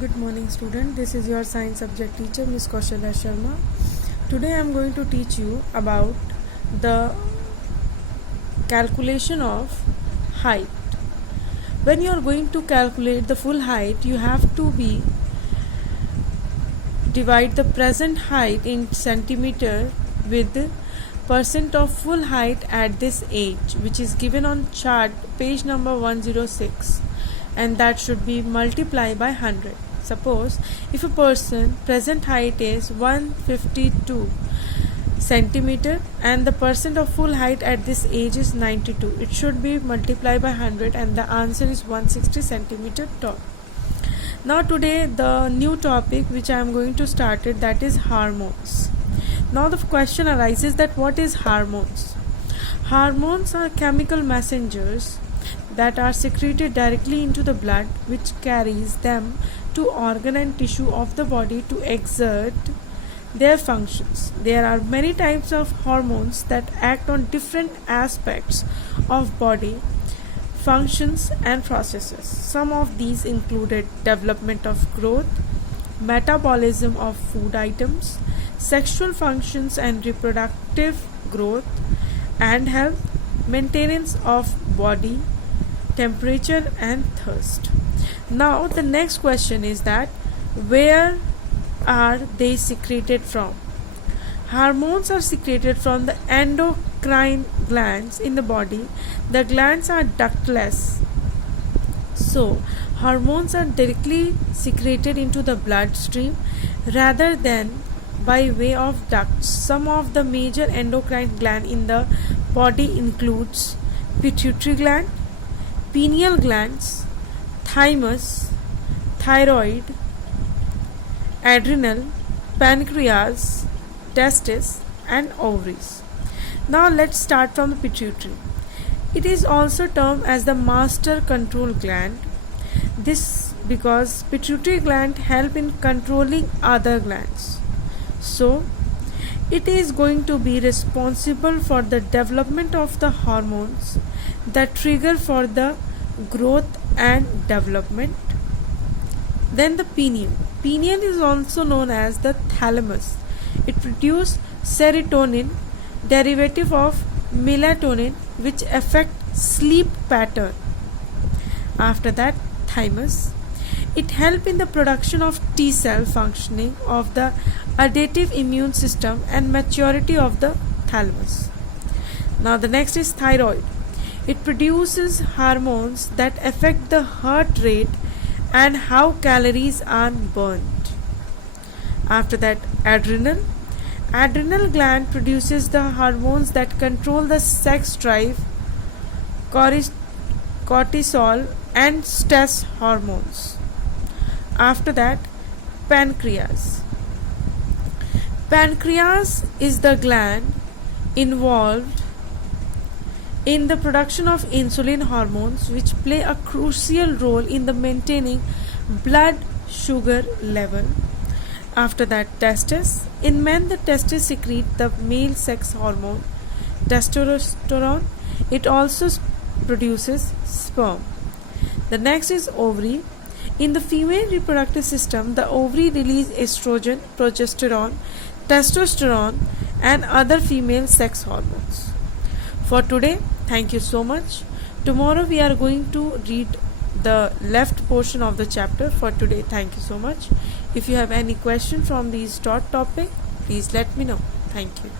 Good morning student, this is your science subject teacher Ms. Kaushalya Sharma. Today I am going to teach you about the calculation of height. When you are going to calculate the full height, you have to divide the present height in centimeter with percent of full height at this age, which is given on chart page number 106, and that should be multiplied by 100. Suppose if a person present height is 152 centimeter and the percent of full height at this age is 92, it should be multiplied by 100 and the answer is 160 centimeter tall. Now today the new topic which I am going to start it, that is hormones. Now the question arises that what is hormones? Hormones are chemical messengers that are secreted directly into the blood, which carries them to organ and tissue of the body to exert their functions. There are many types of hormones that act on different aspects of body functions and processes. Some of these included development of growth, metabolism of food items, sexual functions and reproductive growth and health, maintenance of body temperature and thirst. Now the next question is that where are they secreted from? Hormones are secreted from the endocrine glands in the body. The glands are ductless, so hormones are directly secreted into the bloodstream rather than by way of ducts. Some of the major endocrine glands in the body includes pituitary gland, pineal glands, thymus, thyroid, adrenal, pancreas, testes and ovaries. Now let's start from the pituitary. It is also termed as the master control gland. This because pituitary gland help in controlling other glands. So it is going to be responsible for the development of the hormones that trigger for the growth and development. Then the pineal. Pineal is also known as the thalamus. It produces serotonin, derivative of melatonin, which affect sleep pattern. After that, thymus. It helps in the production of T cell functioning of the adaptive immune system and maturity of the thalamus. Now the next is thyroid. It produces hormones that affect the heart rate and how calories are burnt. After that, adrenal. Adrenal gland produces the hormones that control the sex drive, cortisol and stress hormones. After that, pancreas. Pancreas is the gland involved in the production of insulin hormones, which play a crucial role in the maintaining blood sugar level. After that, testes. In men, the testes secrete the male sex hormone testosterone. It also produces sperm. The next is ovary. In the female reproductive system, the ovary release estrogen, progesterone, testosterone and other female sex hormones. For today, thank you so much. Tomorrow we are going to read the left portion of the chapter. For today, thank you so much. If you have any question from these topic, please let me know. Thank you.